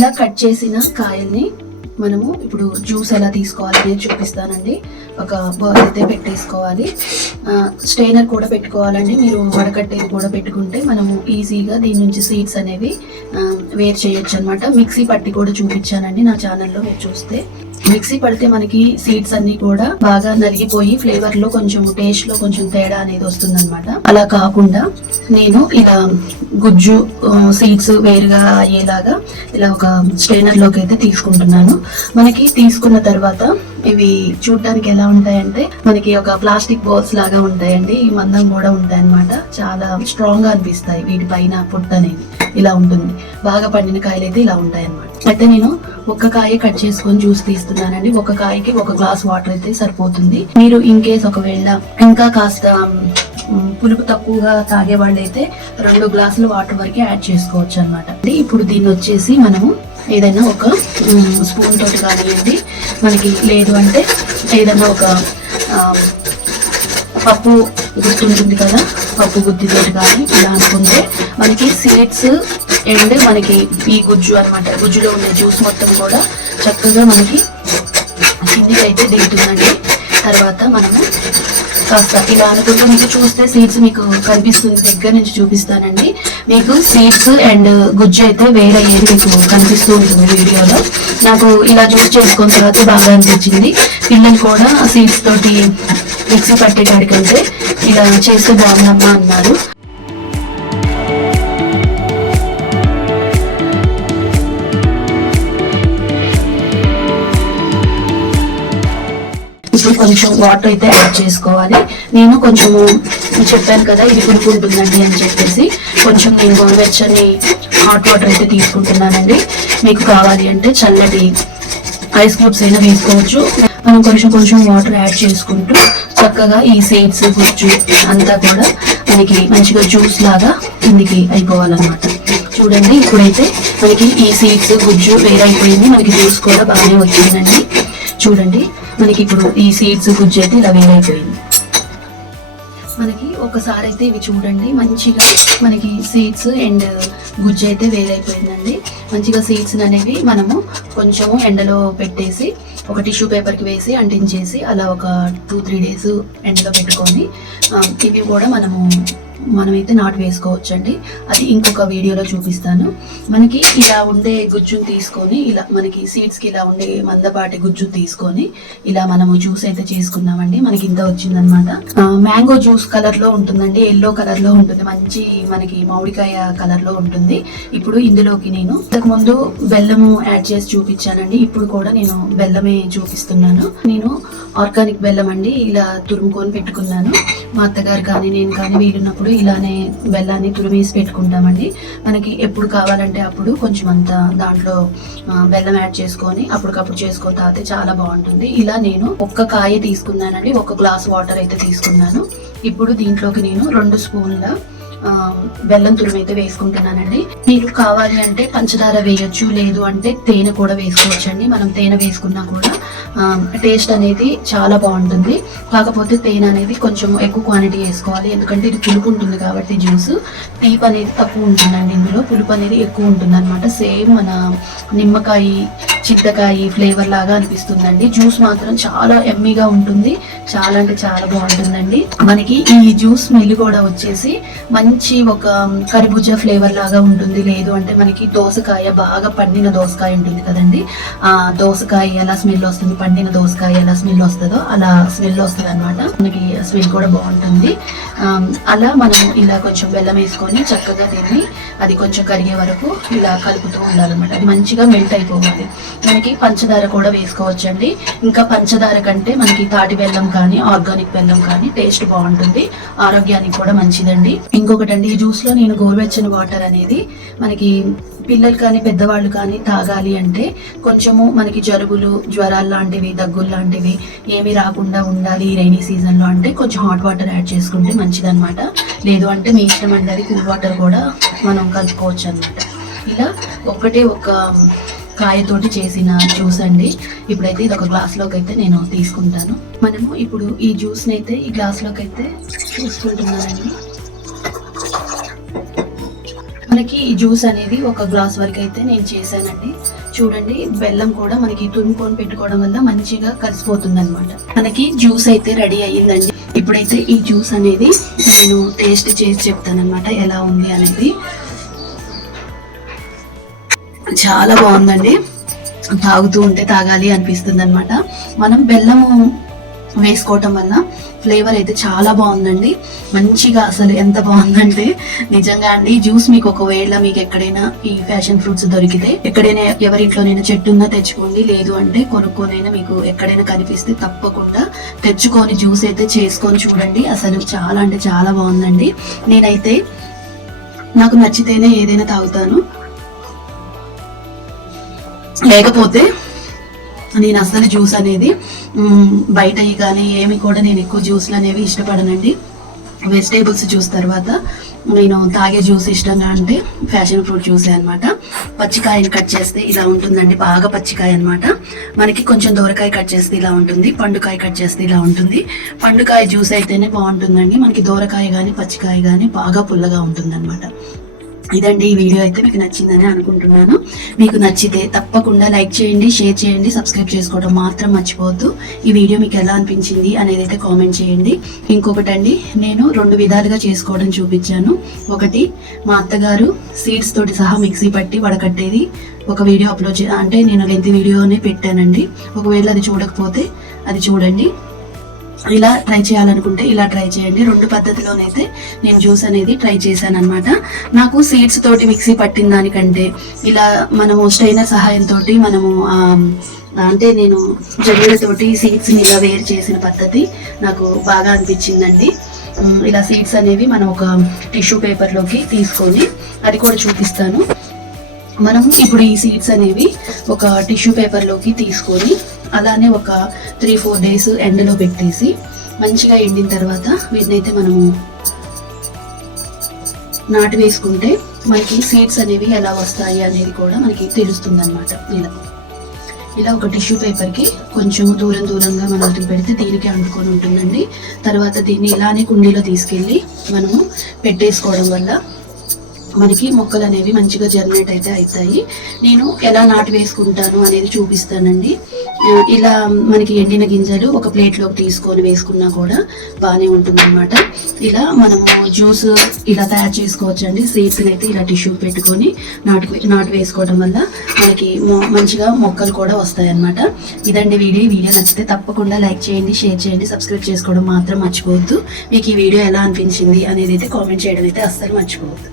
ఇలా కట్ చేసిన కాయల్ని మనము ఇప్పుడు జ్యూస్ ఎలా తీసుకోవాలి నేను చూపిస్తానండి. ఒక బౌల్ అయితే పెట్టేసుకోవాలి. స్టెయినర్ కూడా పెట్టుకోవాలండి. మీరు వడకట్టేది కూడా పెట్టుకుంటే మనము ఈజీగా దీని నుంచి సీడ్స్ అనేవి వేర్ వేరు చేయొచ్చు అనమాట మిక్సీ పట్టి కూడా చూపించానండి నా ఛానల్లో మీరు చూస్తే. మిక్సీ పడితే మనకి సీడ్స్ అన్ని కూడా బాగా నలిగిపోయి ఫ్లేవర్లో కొంచెం టేస్ట్లో కొంచెం తేడా అనేది వస్తుంది అలా కాకుండా నేను ఇలా గుజ్జు సీడ్స్ వేరుగా అయ్యేలాగా ఇలా ఒక స్ట్రైనర్లోకి అయితే తీసుకుంటున్నాను. మనకి తీసుకున్న తర్వాత ఇవి చూడటానికి ఎలా ఉంటాయంటే మనకి ఒక ప్లాస్టిక్ బాల్స్ లాగా ఉంటాయండి. ఈ మందం కూడా ఉంటాయి అన్నమాట చాలా స్ట్రాంగ్గా అనిపిస్తాయి. వీటి పైన పొట్టు అనేది ఇలా ఉంటుంది. బాగా పండిన కాయలు అయితే ఇలా ఉంటాయి అన్నమాట అయితే నేను ఒక్క కాయ కట్ చేసుకొని జ్యూస్ తీస్తున్నానండి. ఒక కాయకి ఒక గ్లాస్ వాటర్ అయితే సరిపోతుంది. మీరు ఇన్ కేస్ ఒకవేళ ఇంకా కాస్త పులుపు తక్కువగా తాగే అయితే రెండు గ్లాసులు వాటర్ వరకు యాడ్ చేసుకోవచ్చు అనమాట ఇప్పుడు దీన్ని వచ్చేసి మనము ఏదైనా ఒక స్పూన్ తోటి కానివ్వండి. మనకి లేదు అంటే ఏదైనా ఒక పప్పు గుర్తుంటుంది ఉంటుంది కదా? పప్పు గుత్తితోటి కానీ ఇలా అనుకుంటే మనకి సీడ్స్ అండ్ మనకి ఈ గుజ్జు అనమాట గుజ్జులో ఉన్న జ్యూస్ మొత్తం కూడా చక్కగా మనకి కిందికి అయితే దిగుతుందండి. తర్వాత మనము కాస్త ఇలా అనుకుంటే మీకు చూస్తే సీడ్స్ మీకు కనిపిస్తుంది దగ్గర నుంచి చూపిస్తానండి. మీకు సీడ్స్ అండ్ గుజ్జు అయితే వేరయ్యేది మీకు కనిపిస్తూ ఉంటుంది వీడియోలో. నాకు ఇలా జ్యూస్ చేసుకున్న తర్వాత బాగా అనిపించింది. పిల్లలు కూడా సీడ్స్ తోటి మిక్సీ పట్టేటాడికంటే ఇలా చేస్తే బాగుందమ్మా అన్నారు. ఇప్పుడు కొంచెం వాటర్ అయితే యాడ్ చేసుకోవాలి. నేను కొంచెము చెప్పాను కదా ఇది పులుపు అని చెప్పేసి కొంచెం నేను గోరువెచ్చని హాట్ వాటర్ అయితే తీసుకుంటున్నానండి. మీకు కావాలి అంటే చల్లటి ఐస్ క్యూబ్స్ అయినా వేసుకోవచ్చు మనం కొంచెం కొంచెం వాటర్ యాడ్ చేసుకుంటూ చక్కగా ఈ సీడ్స్ గుజ్జు అంతా కూడా మనకి మంచిగా జ్యూస్ లాగా కిందికి అయిపోవాలన్నమాట. చూడండి ఇప్పుడైతే మనకి ఈ సీడ్స్ గుజ్జు వేరైపోయింది. మనకి జ్యూస్ కూడా బాగానే వచ్చిందండి. చూడండి మనకి ఇప్పుడు ఈ సీడ్స్ గుజ్జు అయితే ఇలా వేరైపోయింది. మనకి ఒకసారి అయితే ఇవి చూడండి. మంచిగా మనకి సీడ్స్ అండ్ గుజ్జు అయితే వేరైపోయిందండి. మంచిగా సీడ్స్ అనేవి మనము కొంచెము ఎండలో పెట్టేసి ఒక టిష్యూ పేపర్కి వేసి అంటించేసి అలా ఒక టూ త్రీ డేస్ ఎండలో పెట్టుకొని ఇవి కూడా మనము మనమైతే నాటు వేసుకోవచ్చు అండి అది ఇంకొక వీడియోలో చూపిస్తాను. మనకి ఇలా ఉండే గుజ్జును తీసుకొని ఇలా మనకి సీడ్స్కి ఇలా ఉండే మందపాటి గుజ్జు తీసుకొని ఇలా మనము జ్యూస్ అయితే చేసుకున్నామండి. మనకి ఇంత వచ్చిందనమాట మ్యాంగో జ్యూస్ కలర్లో ఉంటుందండి. ఎల్లో కలర్లో ఉంటుంది. మంచి మనకి మామిడికాయ కలర్లో ఉంటుంది. ఇప్పుడు ఇందులోకి నేను ఇంతకు ముందు బెల్లము యాడ్ చేసి చూపించానండి. ఇప్పుడు కూడా నేను బెల్లమే చూపిస్తున్నాను. నేను ఆర్గానిక్ బెల్లం అండి ఇలా తురుముకొని పెట్టుకున్నాను. మా అత్తగారు కానీ నేను కానీ వీలున్నప్పుడు ఇలానే బెల్లాన్ని తురిమేసి పెట్టుకుంటామండి. మనకి ఎప్పుడు కావాలంటే అప్పుడు కొంచెం అంత దాంట్లో బెల్లం యాడ్ చేసుకొని అప్పటికప్పుడు చేసుకొని తాగితే చాలా బాగుంటుంది. ఇలా నేను ఒక్క కాయ తీసుకున్నానండి ఒక గ్లాస్ వాటర్ అయితే తీసుకున్నాను. ఇప్పుడు దీంట్లోకి నేను రెండు స్పూన్ల బెల్లం తురుము వేసుకుంటున్నానండి. మీకు కావాలి అంటే పంచదార వేయొచ్చు లేదు అంటే తేనె కూడా వేసుకోవచ్చు అండి మనం తేనె వేసుకున్నా కూడా టేస్ట్ అనేది చాలా బాగుంటుంది. కాకపోతే తేనె అనేది కొంచెం ఎక్కువ క్వాంటిటీ వేసుకోవాలి. ఎందుకంటే ఇది పులుపు ఉంటుంది కాబట్టి జ్యూస్. తీపి అనేది తక్కువ ఉంటుందండి ఇందులో. పులుపు అనేది ఎక్కువ ఉంటుంది అనమాట సేమ్ మన నిమ్మకాయ చింతకాయ ఫ్లేవర్ లాగా అనిపిస్తుందండి. జ్యూస్ మాత్రం చాలా ఎమ్మీగా ఉంటుంది. చాలా అంటే చాలా బాగుంటుందండి. మనకి ఈ జ్యూస్ స్మెల్ కూడా వచ్చేసి మంచి ఒక కరిబుజా ఫ్లేవర్ లాగా ఉంటుంది. లేదు అంటే మనకి దోసకాయ బాగా పండిన దోసకాయ ఉంటుంది కదండి. ఆ దోసకాయ ఎలా స్మెల్ వస్తుంది? పండిన దోసకాయ ఎలా స్మెల్ వస్తుందో అలా స్మెల్ వస్తుంది అనమాట మనకి స్మెల్ కూడా బాగుంటుంది. అలా మనం ఇలా కొంచెం బెల్లం వేసుకొని చక్కగా దీన్ని అది కొంచెం కరిగే వరకు ఇలా కలుపుతూ ఉండాలన్నమాట. అది మంచిగా మెల్ట్ అయిపోవాలి. మనకి పంచదార కూడా వేసుకోవచ్చండి. ఇంకా పంచదార కంటే మనకి తాటి బెల్లం కానీ ఆర్గానిక్ బెల్లం కానీ టేస్ట్ బాగుంటుంది. ఆరోగ్యానికి కూడా మంచిదండి. ఇంకొకటి అండి ఈ జ్యూస్లో నేను గోరువెచ్చని వాటర్ అనేది మనకి పిల్లలు కానీ పెద్దవాళ్ళు కానీ తాగాలి అంటే కొంచెము మనకి జలుబులు జ్వరాలు లాంటివి దగ్గులు లాంటివి ఏమి రాకుండా ఉండాలి ఈ రైనీ సీజన్లో అంటే కొంచెం హాట్ వాటర్ యాడ్ చేసుకుంటే మంచి మంచిదన్నమాట. లేదు అంటే మీ ఇష్టం అంటే అది కూల్ వాటర్ కూడా మనం కలుపుకోవచ్చు అనమాట ఇలా ఒకటే ఒక కాయతోటి చేసిన జ్యూస్ అండి. ఇప్పుడైతే ఇది ఒక గ్లాస్లోకి అయితే నేను తీసుకుంటాను. మనము ఇప్పుడు ఈ జ్యూస్ని అయితే ఈ గ్లాస్లోకి అయితే తీసుకుంటున్నానండి మనకి ఈ జ్యూస్ అనేది ఒక గ్లాస్ వరకు అయితే నేను చేశానండి. చూడండి బెల్లం కూడా మనకి తురుముకొని పెట్టుకోవడం వల్ల మంచిగా కలిసిపోతుంది అనమాట మనకి జ్యూస్ అయితే రెడీ అయ్యిందండి. ఇప్పుడైతే ఈ జ్యూస్ అనేది నేను టేస్ట్ చేసి చెప్తానమాట ఎలా ఉంది అనేది. చాలా బాగుందండి. తాగుతూ ఉంటే తాగాలి అనిపిస్తుంది అనమాట మనం బెల్లము వేసుకోవటం వల్ల ఫ్లేవర్ అయితే చాలా బాగుందండి. మంచిగా అసలు ఎంత బాగుందంటే నిజంగా అండి జ్యూస్ మీకు ఒకవేళ మీకు ఎక్కడైనా ఈ ఫ్యాషన్ ఫ్రూట్స్ దొరికితే ఎక్కడైనా ఎవరింట్లోనైనా చెట్టు ఉందా తెచ్చుకోండి లేదు అంటే కొనుక్కోనైనా మీకు ఎక్కడైనా కనిపిస్తే తప్పకుండా తెచ్చుకొని జ్యూస్ అయితే చేసుకొని చూడండి. అసలు చాలా అంటే చాలా బాగుందండి. నేనైతే నాకు నచ్చితేనే ఏదైనా తాగుతాను. లేకపోతే నేను అసలు జ్యూస్ అనేది బయట కానీ ఏమి కూడా నేను ఎక్కువ జ్యూస్లు అనేవి ఇష్టపడనండి. వెజిటేబుల్స్ జ్యూస్ తర్వాత నేను తాగే జ్యూస్ ఇష్టంగా అంటే ఫ్యాషన్ ఫ్రూట్ జ్యూసే అనమాట పచ్చికాయని కట్ చేస్తే ఇలా ఉంటుందండి బాగా పచ్చికాయ అన్నమాట. మనకి కొంచెం దోరకాయ కట్ చేస్తే ఇలా ఉంటుంది పండుకాయ కట్ చేస్తే ఇలా ఉంటుంది. పండుకాయ జ్యూస్ అయితేనే బాగుంటుందండి. మనకి దోరకాయ కానీ పచ్చికాయ కానీ బాగా పుల్లగా ఉంటుంది ఇదండి ఈ వీడియో అయితే మీకు నచ్చిందని అనుకుంటున్నాను. మీకు నచ్చితే తప్పకుండా లైక్ చేయండి షేర్ చేయండి సబ్స్క్రైబ్ చేసుకోవడం మాత్రం మర్చిపోవద్దు. ఈ వీడియో మీకు ఎలా అనిపించింది అనేది అయితే కామెంట్ చేయండి. ఇంకొకటి అండి నేను రెండు విధాలుగా చేసుకోవడం చూపించాను. ఒకటి మా అత్తగారు సీడ్స్ తోటి సహా మిక్సీ పట్టి వడకట్టేది ఒక వీడియో అప్లోడ్ చే అంటే నేను లెంత్ వీడియోనే పెట్టానండి. ఒకవేళ అది చూడకపోతే అది చూడండి. ఇలా ట్రై చేయాలనుకుంటే ఇలా ట్రై చేయండి. రెండు పద్ధతిలోనైతే నేను జ్యూస్ అనేది ట్రై చేశాను అనమాట నాకు సీడ్స్ తోటి మిక్సీ పట్టిన దానికంటే ఇలా మనము స్ట్రైనర్ సహాయంతో మనము అంటే నేను జల్లులతోటి సీడ్స్ ఇలా వేరు చేసిన పద్ధతి నాకు బాగా అనిపించిందండి. ఇలా సీడ్స్ అనేవి మనం ఒక టిష్యూ పేపర్లోకి తీసుకొని అది కూడా చూపిస్తాను. మనం ఇప్పుడు ఈ సీడ్స్ అనేవి ఒక టిష్యూ పేపర్లోకి తీసుకొని అలానే ఒక త్రీ ఫోర్ డేస్ ఎండలో పెట్టేసి మంచిగా ఎండిన తర్వాత వీటిని అయితే మనము నాటు వేసుకుంటే మనకి సీడ్స్ అనేవి ఎలా వస్తాయి అనేది కూడా మనకి తెలుస్తుంది అనమాట ఇలా. ఇలా ఒక టిష్యూ పేపర్కి కొంచెం దూరం దూరంగా మనం అతను పెడితే దీనికి అంటుకొని ఉంటుందండి. తర్వాత దీన్ని ఇలానే కుండీలో తీసుకెళ్ళి మనము పెట్టేసుకోవడం వల్ల మనకి మొక్కలు అనేవి మంచిగా జర్నేట్ అయితే అవుతాయి. నేను ఎలా నాటు వేసుకుంటాను అనేది చూపిస్తానండి. ఇలా మనకి ఎండిన గింజలు ఒక ప్లేట్లోకి తీసుకొని వేసుకున్నా కూడా బాగానే ఉంటుందన్నమాట. ఇలా మనము జ్యూస్ ఇలా తయారు చేసుకోవచ్చు అండి సీడ్స్ని అయితే ఇలా టిష్యూ పెట్టుకొని నాటు నాటు వేసుకోవడం వల్ల మనకి మొ- మంచిగా మొక్కలు కూడా వస్తాయి అన్నమాట ఇదండి వీడియో. వీడియో నచ్చితే తప్పకుండా లైక్ చేయండి షేర్ చేయండి సబ్స్క్రైబ్ చేసుకోవడం మాత్రం మర్చిపోవద్దు. మీకు ఈ వీడియో ఎలా అనిపించింది అనేది అయితే కామెంట్ చేయడం అయితే అస్సలు మర్చిపోవద్దు.